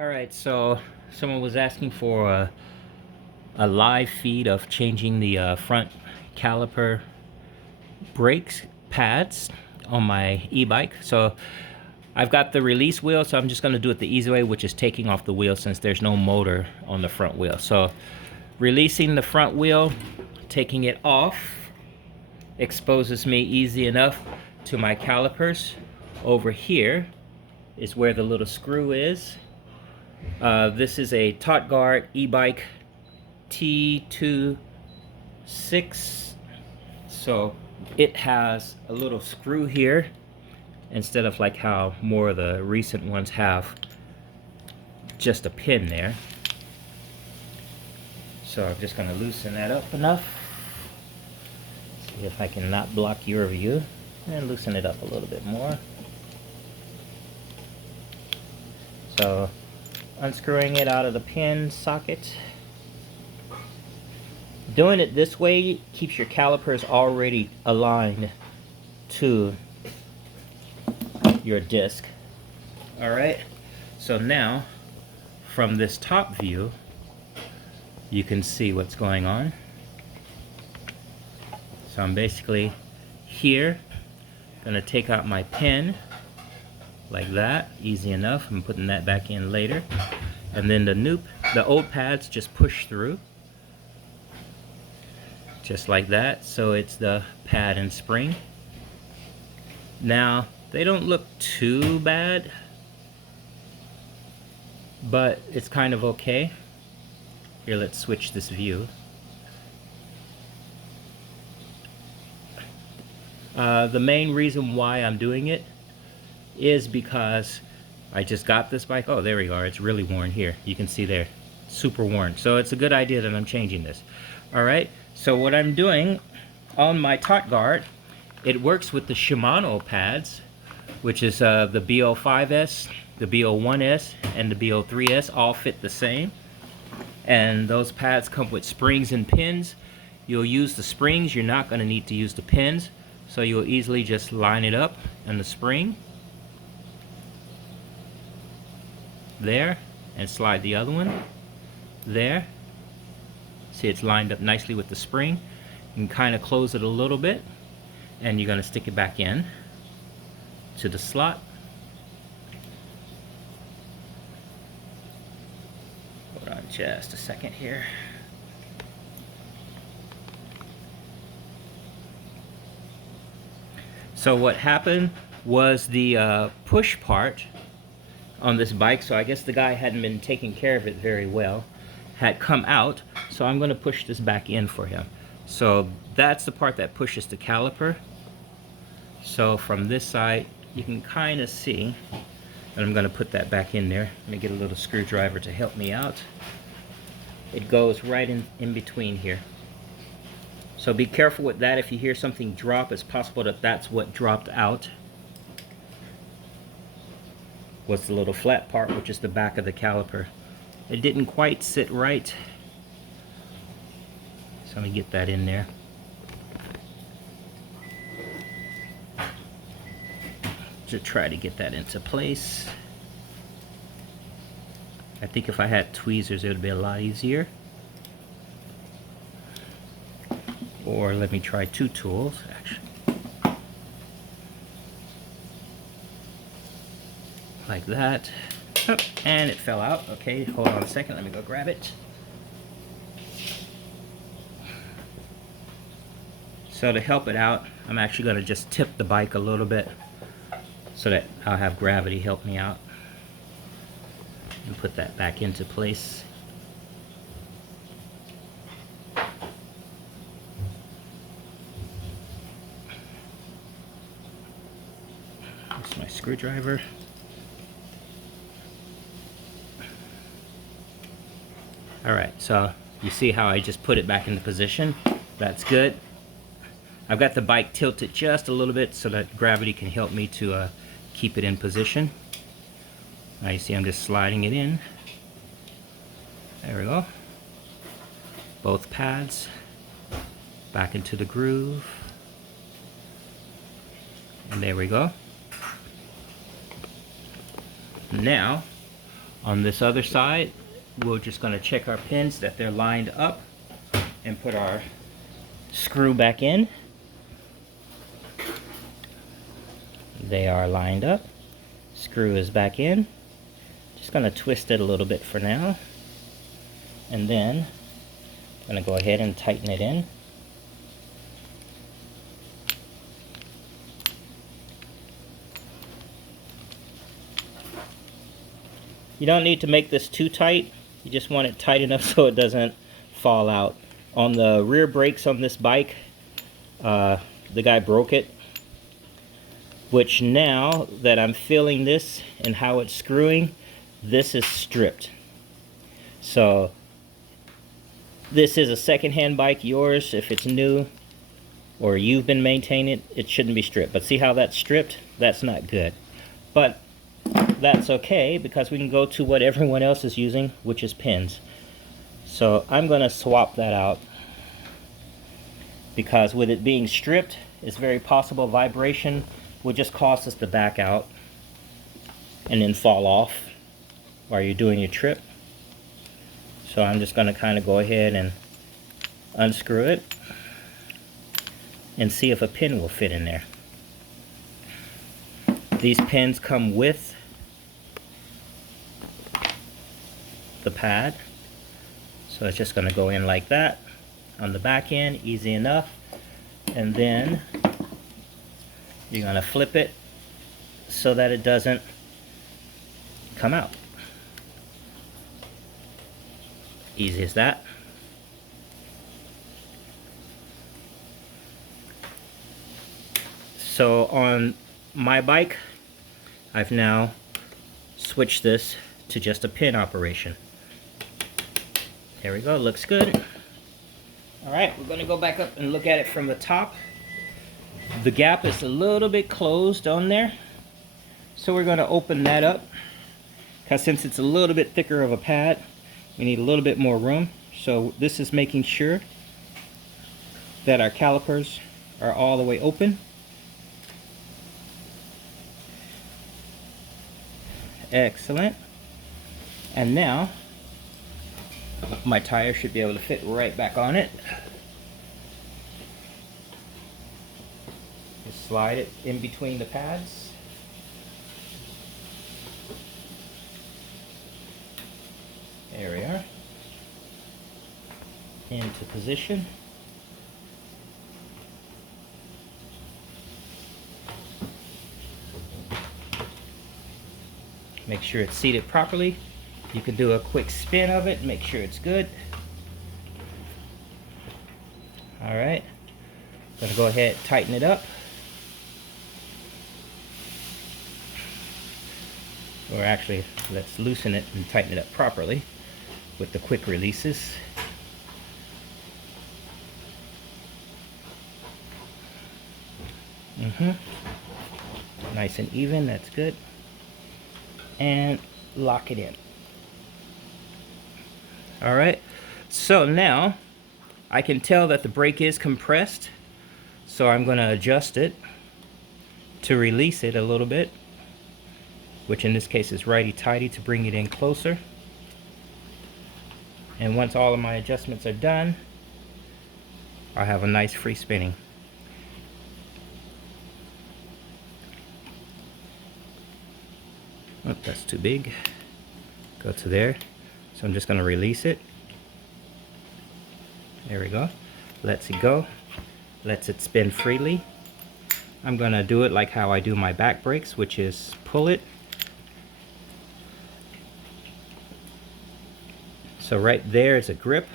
Alright, so someone was asking for a live feed of changing the front caliper brakes pads on my e-bike. So I've got the release wheel, so I'm just going to do it the easy way, which is taking off the wheel since there's no motor on the front wheel. So releasing the front wheel, taking it off, exposes me easy enough to my calipers. Over here is where the little screw is. This is a TotGuard e-bike T26, so it has a little screw here instead of like how more of the recent ones have just a pin there. So I'm just going to loosen that up enough. See if I can not block your view, and loosen it up a little bit more. So unscrewing it out of the pin socket. Doing it this way keeps your calipers already aligned to your disc. Alright, so now from this top view you can see what's going on. So I'm basically here gonna take out my pin like that, easy enough. I'm putting that back in later. And then the old pads just push through. Just like that. So it's the pad and spring. Now, they don't look too bad, but it's kind of okay. Here, let's switch this view. The main reason why I'm doing it is because I just got this bike. Oh, there we are. It's really worn here. You can see there. Super worn. So it's a good idea that I'm changing this. Alright, so what I'm doing on my TotGuard, it works with the Shimano pads, which is the BO5S, the BO1S, and the BO3S. All fit the same. And those pads come with springs and pins. You'll use the springs. You're not going to need to use the pins. So you'll easily just line it up on the spring. There, and slide the other one there. See, it's lined up nicely with the spring. You can kind of close it a little bit, and you're going to stick it back in to the slot. Hold on just a second here. So what happened was the push part on this bike, so I guess the guy hadn't been taking care of it very well, had come out, so I'm going to push this back in for him. So that's the part that pushes the caliper. So from this side you can kind of see, and I'm going to put that back in there. Let me get a little screwdriver to help me out. It goes right in between here. So be careful with that. If you hear something drop, it's possible that that's what dropped out, was the little flat part, which is the back of the caliper. It didn't quite sit right, so let me get that in there. To try to get that into place. I think if I had tweezers it would be a lot easier. Or let me try two tools actually. Like that. Oh, and it fell out. Okay, hold on a second, let me go grab it. So to help it out, I'm actually going to just tip the bike a little bit so that I'll have gravity help me out. And put that back into place. That's my screwdriver. Alright, so you see how I just put it back into position? That's good. I've got the bike tilted just a little bit so that gravity can help me to keep it in position. Now you see I'm just sliding it in. There we go. Both pads back into the groove. And there we go. Now On this other side, we're just going to check our pins that they're lined up and put our screw back in. They are lined up. Screw is back in. Just going to twist it a little bit for now. And then I'm going to go ahead and tighten it in. You don't need to make this too tight. You just want it tight enough so it doesn't fall out. On the rear brakes on this bike, the guy broke it. Which now that I'm feeling this and how it's screwing, this is stripped. So this is a second-hand bike. Yours, if it's new or you've been maintaining it, it shouldn't be stripped. But see how that's stripped? That's not good. But that's okay because we can go to what everyone else is using, which is pins. So I'm going to swap that out because with it being stripped, it's very possible vibration will just cause us to back out and then fall off while you're doing your trip. So I'm just going to kind of go ahead and unscrew it and see if a pin will fit in there. These pins come with the pad, so it's just going to go in like that on the back end, easy enough. And then you're going to flip it so that it doesn't come out. Easy as that. So on my bike, I've now switched this to just a pin operation. There we go, looks good. Alright, we're going to go back up and look at it from the top. The gap is a little bit closed on there, so we're going to open that up because since it's a little bit thicker of a pad, we need a little bit more room. So this is making sure that our calipers are all the way open. Excellent. And now my tire should be able to fit right back on it. Just slide it in between the pads. There we are. Into position. Make sure it's seated properly. You can do a quick spin of it, make sure it's good. Alright, gonna go ahead and tighten it up. Or actually, let's loosen it and tighten it up properly with the quick releases. Nice and even, that's good. And lock it in. Alright, so now I can tell that the brake is compressed, so I'm going to adjust it to release it a little bit, which in this case is righty-tighty to bring it in closer. And once all of my adjustments are done, I'll have a nice free spinning. Oh, that's too big. Go to there. So I'm just going to release it. There we go. Lets it go. Lets it spin freely. I'm going to do it like how I do my back brakes, which is pull it. So right there is a grip.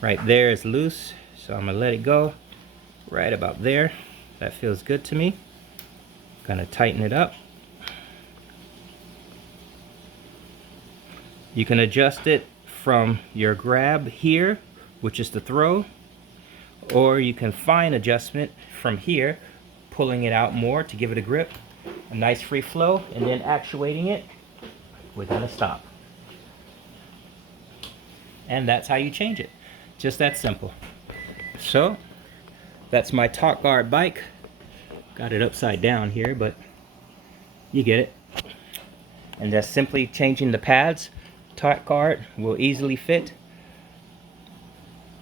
Right there is loose. So I'm going to let it go right about there. That feels good to me. Going to tighten it up. You can adjust it from your grab here, which is the throw, or you can fine adjustment from here, pulling it out more to give it a grip, a nice free flow, and then actuating it without a stop. And that's how you change it. Just that simple. So that's my TotGuard bike. Got it upside down here, but you get it. and that's simply changing the pads. TotGuard will easily fit.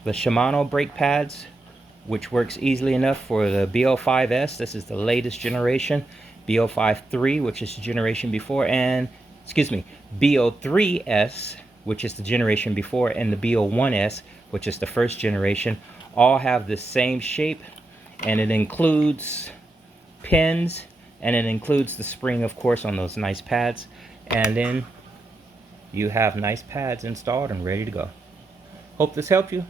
The Shimano brake pads, which works easily enough for the BO5S. This is the latest generation. BO53, which is the generation before, and excuse me, BO3S, which is the generation before, and the BO1S, which is the first generation, all have the same shape, and it includes pins, and it includes the spring, of course, on those nice pads. And then you have nice pads installed and ready to go. Hope this helped you.